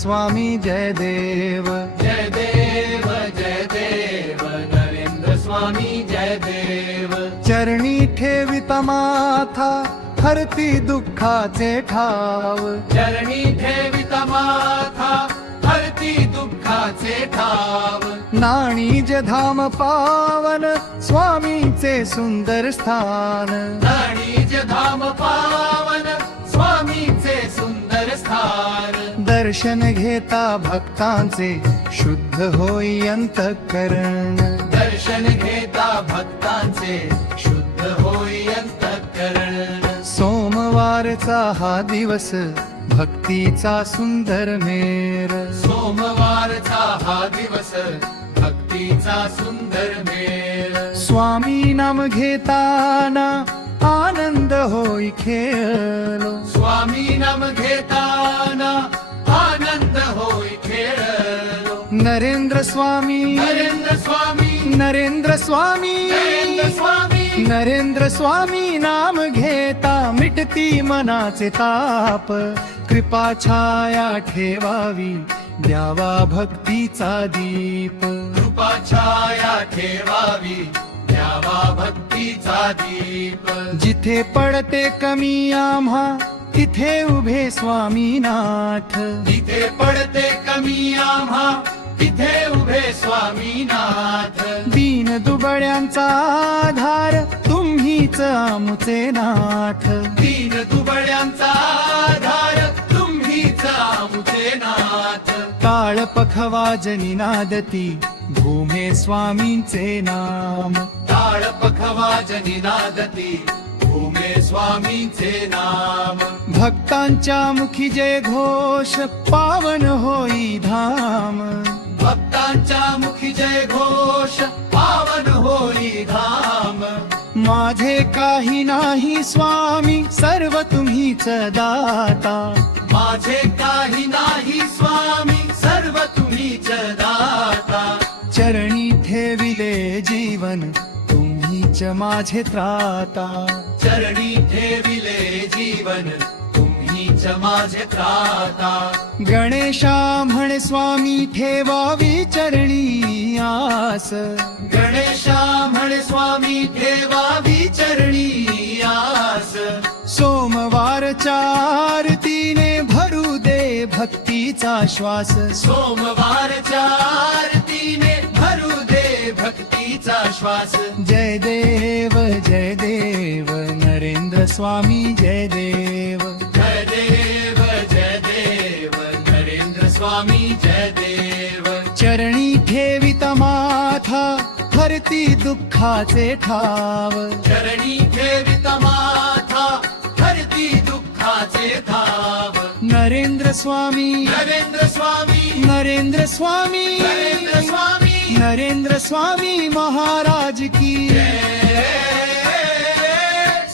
स्वामी जय देव जय देव नरेंद्र स्वामी जय देव चरणी ठेविता माथा हरती दुःखाचे ठाव चरणी ठेविता माथा हरती दुःखाचे ठाव नाणीज धाम पावन स्वामीचे सुंदर स्थान नाणीज धाम पावन स्वामीचे सुंदर स्थान दर्शन घेता भक्तांचे शुद्ध होई अंतःकरण दर्शन घेता भक्तांचे शुद्ध होई अंतःकरण सोमवारचा हा दिवस भक्तीचा सुंदर मेर सोमवारचा हा दिवस भक्तीचा सुंदर मेळ स्वामी नाम घेताना आनंद होई खेळलो स्वामी नाम घेताना आनंद होई खेळलो नरेंद्र स्वामी नरेंद्र स्वामी नरेंद्र स्वामी नरेंद्र स्वामी नरेंद्र स्वामी नाम घेता मिटती मनाचे ताप कृपा छाया ठेवावी द्यावा भक्तीचा दीप कृपा छाया ठेवावी द्यावा भक्तीचा दीप जिथे पडते कमी आम्हा तिथे उभे स्वामीनाथ जिथे पडते कमी आम्हा तिथे उभे स्वामीनाथ दीन दुबळ्यांचा आधार तुम्हीच आमुचे नाथ दीन दुबळ्यांचा आधार तुम्हीच आमुचे नाथ काळ पखवाजनी नादती भूमे स्वामींचे नाम टाळ पखवा जनी नादती भूमे स्वामींचे नाम भक्तांच्या मुखी जय घोष पावन होई धाम भक्तांच्या मुखी जय घोष पावन होई धाम माझे काही नाही स्वामी सर्व तुम्हीच दाता माझे काही नाही स्वामी सर्व तुम्हीच दाता चरणी ठेविले जीवन तुम्हीच माझे त्राता चरणी ठेविले जीवन तुम्हीच माझे त्राता गणेशा म्हणे स्वामी ठेवावी चरणी आस गणेशा म्हणे स्वामी ठेवावी चरणी आस सोमवारच्या आरतीने भरू दे भक्तीचा श्वास सोमवारच्या आरतीने भरू दे भक्तीचा श्वास जय देव नरेंद्र स्वामी जय देव जय देव नरेंद्र स्वामी जय देव चरणी ठेविता माथा हरती दुःखाचे ठाव चरणी ठेविता माथा हरती दुःखाचे धाव नरेंद्र स्वामी नरेंद्र स्वामी नरेंद्र स्वामी नरेंद्र स्वामी नरेंद्र स्वामी महाराज की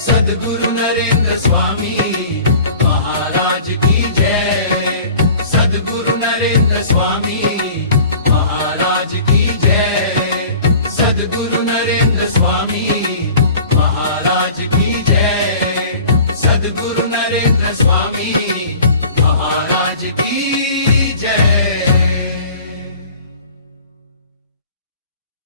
सद्गुरु नरेंद्र स्वामी महाराज की जय सद्गुरु नरेंद्र स्वामी महाराज की जय सद्गुरु नरेंद्र स्वामी महाराज की जय सद्गुरु नरेंद्र स्वामी महाराज की